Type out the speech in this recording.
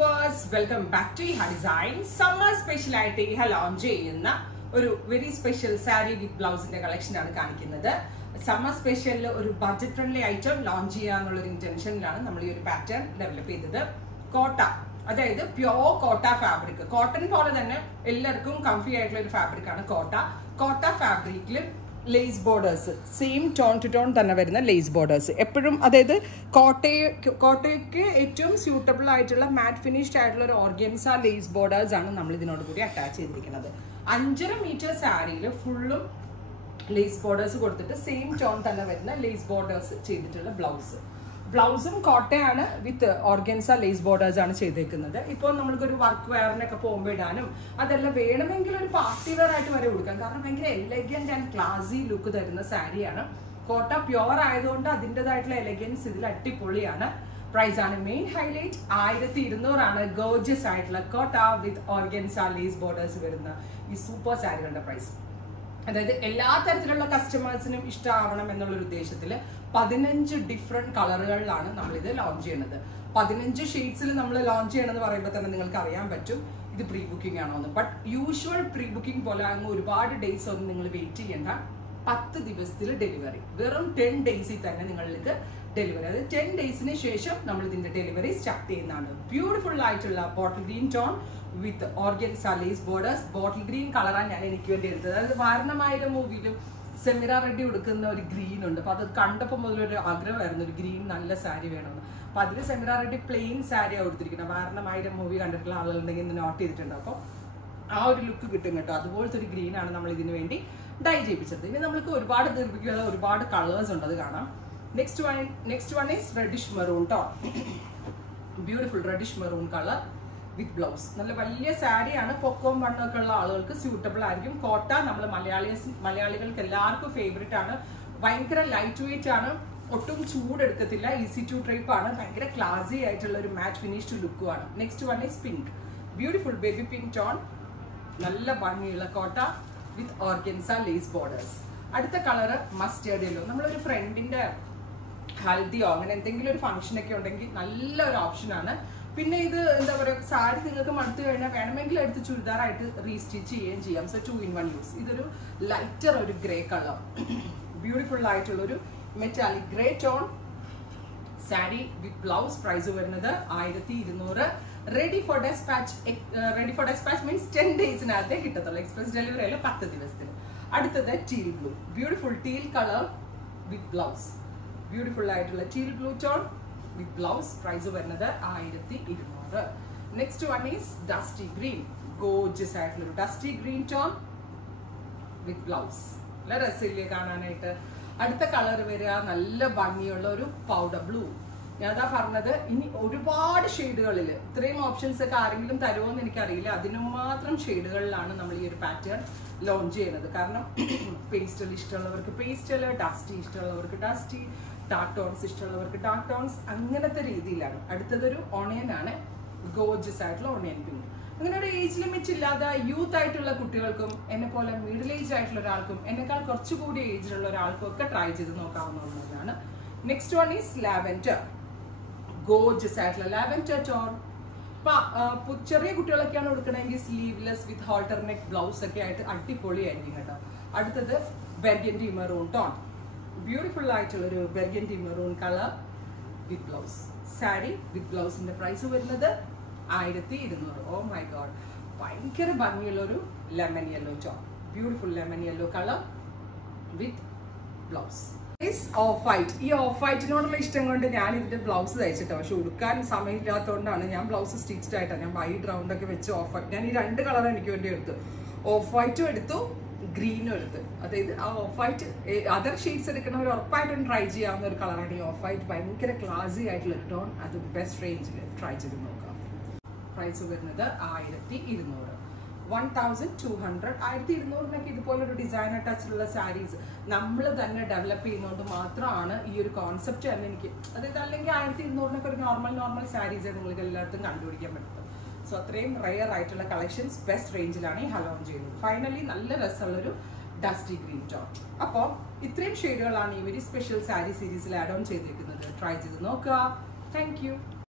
viewers, welcome back to Iha Design. Summer speciality Iha launch ചെയ്യുന്ന ഒരു very special saree with blouse ന്റെ collection ആണ് കാണിക്കുന്നത്. Summer special ഒരു budget friendly item launch ചെയ്യാനുള്ള ഒരു ഇന്റൻഷനിലാണ് നമ്മൾ ഈ ഒരു പാറ്റേൺ ഡെവലപ്പ് ചെയ്തത്. കോട്ട, അതായത് പ്യോർ കോട്ട ഫാബ്രിക്, കോട്ടൺ പോലെ തന്നെ എല്ലാവർക്കും കംഫി ആയിട്ടുള്ള ഒരു ഫാബ്രിക് ആണ് കോട്ട. കോട്ട ഫാബ്രിക്കിൽ lace borders, same tone to tone തന്നെ വരുന്ന ലേസ് ബോർഡേഴ്സ് എപ്പോഴും, അതായത് കോട്ടയ്ക്ക് ഏറ്റവും സ്യൂട്ടബിൾ ആയിട്ടുള്ള മാറ്റ് ഫിനിഷ്ഡ് ആയിട്ടുള്ള ഒരു ഓർഗൻസ ലേസ് ബോർഡേഴ്സ് ആണ് നമ്മൾ ഇതിനോട് കൂടി അറ്റാച്ച് ചെയ്തിരിക്കുന്നത്. 5.5 മീറ്റർ സാരിയിൽ ഫുള്ളും ലേസ് ബോർഡേഴ്സ് കൊടുത്തിട്ട് സെയിം ടോൺ തന്നെ വരുന്ന ലേസ് ബോർഡേഴ്സ് ചെയ്തിട്ടുള്ള ബ്ലൗസും കോട്ടയാണ് വിത്ത് ഓർഗൻസ ലേസ് ബോർഡേഴ്സ് ആണ് ചെയ്തേക്കുന്നത്. ഇപ്പോൾ നമ്മൾക്കൊരു വർക്ക് വെയറിനൊക്കെ പോകുമ്പോൾ ഇടാനും അതെല്ലാം വേണമെങ്കിൽ ഒരു പാർട്ടി വെയർ ആയിട്ട് വരെ കൊടുക്കാം. കാരണം ഭയങ്കര എലഗന്റ് ആൻഡ് ക്ലാസി ലുക്ക് തരുന്ന സാരിയാണ്. കോട്ട പ്യോർ ആയതുകൊണ്ട് അതിൻ്റെതായിട്ടുള്ള എലഗൻസ് ഇതിൽ അടിപൊളിയാണ്. പ്രൈസ് ആണ് മെയിൻ ഹൈലൈറ്റ്. 1200 ആണ് ഗോർജിയസ് ആയിട്ടുള്ള കോട്ട വിത്ത് ഓർഗൻസ ലേസ് ബോർഡേഴ്സ് വരുന്ന ഈ സൂപ്പർ സാരികളുടെ പ്രൈസ്. അതായത് എല്ലാ തരത്തിലുള്ള കസ്റ്റമേഴ്സിനും ഇഷ്ടമാവണം എന്നുള്ളൊരു ഉദ്ദേശത്തിൽ 15 ഡിഫറെന്റ് കളറുകളിലാണ് നമ്മളിത് ലോഞ്ച് ചെയ്യുന്നത്. 15 ഷെയ്ഡ്സിൽ നമ്മൾ ലോഞ്ച് ചെയ്യണമെന്ന് പറയുമ്പോൾ തന്നെ നിങ്ങൾക്ക് അറിയാൻ പറ്റും ഇത് പ്രീ ബുക്കിംഗ് ആണോ എന്ന്. ബട്ട് യൂഷ്വൽ പ്രീ ബുക്കിംഗ് പോലെ അങ്ങ് ഒരുപാട് ഡേയ്സ് ഒന്നും നിങ്ങൾ വെയിറ്റ് ചെയ്യേണ്ട. 10 ദിവസത്തിൽ ഡെലിവറി, വെറും 10 ഡേയ്സിൽ തന്നെ നിങ്ങൾക്ക് ഡെലിവറി. അതായത് 10 ഡേയ്സിന് ശേഷം നമ്മൾ ഇതിന്റെ ഡെലിവറി സ്റ്റാർട്ട് ചെയ്യുന്നതാണ്. ബ്യൂട്ടിഫുൾ ആയിട്ടുള്ള bottle green tone with organza lace borders. Bottle green കളറാണ് ഞാൻ എനിക്ക് വേണ്ടി എടുത്തത്. അതായത് വാരണമായിരം മൂവിയിലും സെമിറ റെഡ്ഡി കൊടുക്കുന്ന ഒരു ഗ്രീൻ ഉണ്ട്. അപ്പോൾ അത് കണ്ടപ്പോൾ മുതലൊരു ആഗ്രഹമായിരുന്നു ഒരു ഗ്രീൻ നല്ല സാരി വേണമെന്ന്. അപ്പോൾ അതിൽ സെമിറ റെഡ്ഡി പ്ലെയിൻ സാരിയാണ് കൊടുത്തിരിക്കുന്നത്. വാരണമായിരം മൂവി കണ്ടിട്ടുള്ള ആളുകളുണ്ടെങ്കിൽ ഇന്ന് നോട്ട് ചെയ്തിട്ടുണ്ട്. അപ്പോൾ ആ ഒരു ലുക്ക് കിട്ടും കേട്ടോ. അതുപോലത്തെ ഒരു ഗ്രീനാണ് നമ്മൾ ഇതിന് വേണ്ടി ഡൈ ചെയ്യിപ്പിച്ചത്. ഇനി നമുക്ക് ഒരുപാട് ദീർഘിക്കാതെ ഒരുപാട് കളേഴ്സ് ഉണ്ട്, അത് കാണാം. Next one is reddish maroon ടോ. Beautiful reddish maroon colour with blouse. നല്ല വലിയ സാരിയാണ്. പൊക്കവും വണ്ണമൊക്കെ ഉള്ള ആളുകൾക്ക് സ്യൂട്ടബിൾ ആയിരിക്കും. കോട്ട നമ്മൾ മലയാളികൾക്ക് എല്ലാവർക്കും ഫേവറേറ്റ് ആണ്. ഭയങ്കര ലൈറ്റ് വെയിറ്റ് ആണ്, ഒട്ടും ചൂടെടുക്കത്തില്ല, ഈസി ടു ഡ്രൈപ്പ് ആണ്, ഭയങ്കര ക്ലാസി ആയിട്ടുള്ള ഒരു മാറ്റ് ഫിനിഷ്ഡ് ലുക്കുമാണ്. Next one is pink, beautiful baby pink tone, നല്ല ഭംഗിയുള്ള Kota with organza lace borders. അടുത്ത കളറ് മസ്റ്റേർഡ് യെല്ലോ. നമ്മളൊരു ഫ്രണ്ടിന്റെ ഹൽദിയോ അങ്ങനെ എന്തെങ്കിലും ഒരു ഫംഗ്ഷനൊക്കെ ഉണ്ടെങ്കിൽ നല്ലൊരു ഓപ്ഷനാണ്. പിന്നെ ഇത് എന്താ പറയുക, സാരി നിങ്ങൾക്ക് മടുത്തു കഴിഞ്ഞാൽ വേണമെങ്കിൽ എടുത്ത് ചുരിദാറായിട്ട് റീസ്റ്റിച്ച് ചെയ്യുകയും ചെയ്യാം. So 2 in 1 use. ഇതൊരു ലൈറ്റർ ഒരു ഗ്രേ കളർ, ബ്യൂട്ടിഫുൾ ആയിട്ടുള്ള ഒരു metallic grey tone sari with blouse. Price വരുന്നത് 1200. റെഡി ഫോർ ഡെസ്പാച്ച് മീൻസ് 10 ഡേയ്സിനകത്തേ കിട്ടത്തുള്ളൂ. എക്സ്പ്രസ് ഡെലിവറി അല്ല, 10 ദിവസത്തിന്. അടുത്തത് teal blue, beautiful teal colour with blouse. Beautiful ആയിട്ടുള്ള teal blue tone with blouse. Price വരുന്നത് 1200. Next one is dusty green, gorgeous ആയിട്ടുള്ള ഒരു dusty green tone with blouse. നല്ല രസമില്ലേ കാണാനായിട്ട്. അടുത്ത കളർ വരിക നല്ല ഭംഗിയുള്ള ഒരു പൗഡർ ബ്ലൂ. ഞാൻ അതാ പറഞ്ഞത്, ഇനി ഒരുപാട് ഷെയ്ഡുകളിൽ ഇത്രയും ഓപ്ഷൻസ് ഒക്കെ ആരെങ്കിലും തരുമോ എന്ന് എനിക്കറിയില്ല. അതിനു മാത്രം ഷെയ്ഡുകളിലാണ് നമ്മൾ ഈ ഒരു പാറ്റേൺ ലോഞ്ച് ചെയ്യുന്നത്. കാരണം പേസ്റ്റൽ ഇഷ്ടമുള്ളവർക്ക് പേസ്റ്റൽ, ഡസ്റ്റി ഇഷ്ടമുള്ളവർക്ക് ഡസ്റ്റി, ഡാർക്ക് ടോൺസ് ഇഷ്ടമുള്ളവർക്ക് ഡാർക്ക് ടോൺസ്, അങ്ങനത്തെ രീതിയിലാണ്. അടുത്തതൊരു ഓണിയൻ ആണ്, ഗോർജിയസ് ആയിട്ടുള്ള ഓണിയൻ പിങ്ക്. അങ്ങനെ ഒരു ഏജ് ലിമിറ്റ് ഇല്ലാതെ യൂത്ത് ആയിട്ടുള്ള കുട്ടികൾക്കും എന്നെ പോലെ മിഡിൽ ഏജ് ആയിട്ടുള്ള ഒരാൾക്കും എന്നെക്കാൾ കുറച്ചുകൂടി ഏജിലുള്ള ഒരാൾക്കും ഒക്കെ ട്രൈ ചെയ്ത് നോക്കാവുന്നതാണ്. Next one is lavender, gorgeous ആയിട്ടുള്ള ലാവൻഡർ ടോൺ. ചെറിയ കുട്ടികളൊക്കെയാണ് കൊടുക്കണമെങ്കിൽ sleeveless with halter neck blouse ഒക്കെ ആയിട്ട് അടിപൊളിയായിരിക്കും കേട്ടോ. അടുത്തത് ബെർഗൻഡി മെറൂൺ ടോൺ, ബ്യൂട്ടിഫുൾ ആയിട്ടുള്ളൊരു burgundy maroon colour with blouse. Sari with ബ്ലൗസിന്റെ പ്രൈസ് വരുന്നത് 1200. ഓ മൈ ഗോഡ്, ഭയങ്കര ഭംഗിയുള്ളൊരു lemon yellow tone, beautiful lemon yellow colour with blouse. Off white. ഈ ഓഫ് വൈറ്റിനോടുള്ള ഇഷ്ടം കൊണ്ട് ഞാൻ ഇതിന്റെ ബ്ലൗസ് തയ്ച്ചിട്ടോ, പക്ഷെ ഉടുക്കാൻ സമയമില്ലാത്തതുകൊണ്ടാണ് ഞാൻ ബ്ലൗസ് സ്റ്റിച്ച്ഡ് ആയിട്ടാണ്. ഞാൻ വൈറ്റ് റൗണ്ട് ഒക്കെ വെച്ച് ഓഫ് വൈറ്റ്, ഞാൻ ഈ 2 കളർ എനിക്ക് വേണ്ടി എടുത്തു. ഓഫ് വൈറ്റും എടുത്തു, ഗ്രീനും എടുത്ത്. അതായത് ആ ഓഫ് വൈറ്റ് അതർ ഷെയ്ഡ്സ് എടുക്കണവർ ഉറപ്പായിട്ടും ട്രൈ ചെയ്യാവുന്ന ഒരു കളറാണ് ഈ ഓഫ് വൈറ്റ്. ഭയങ്കര ക്ലാസി ആയിട്ടുള്ള ടോൺ, അത് ബെസ്റ്റ് റേഞ്ചിൽ ട്രൈ ചെയ്ത് നോക്കാം. പ്രൈസ് വരുന്നത് 1200. 1200. 1200 ഇതുപോലൊരു ഡിസൈനർ ടച്ചിലുള്ള സാരീസ് നമ്മൾ തന്നെ ഡെവലപ്പ് ചെയ്യുന്നതുകൊണ്ട് മാത്രമാണ് ഈ ഒരു കോൺസെപ്റ്റ് തന്നെ എനിക്ക്. അതായത് അല്ലെങ്കിൽ 1200 ഒരു നോർമൽ സാരീസ് നിങ്ങൾക്ക് എല്ലായിടത്തും കണ്ടുപിടിക്കാൻ പറ്റും. സോ അത്രയും റെയർ ആയിട്ടുള്ള കളക്ഷൻസ് ബെസ്റ്റ് റേഞ്ചിലാണ് ഈ ലോഞ്ച് ചെയ്യുന്നത്. ഫൈനലി നല്ല രസമുള്ളൊരു ഡസ്റ്റി ഗ്രീൻ ടോൺ. അപ്പോൾ ഇത്രയും ഷെയ്ഡുകളാണ് ഈ വെരി സ്പെഷ്യൽ സാരി സീരീസിൽ ആഡ് ഓൺ ചെയ്തിരിക്കുന്നത്. ട്രൈ ചെയ്ത് നോക്കുക. Thank you.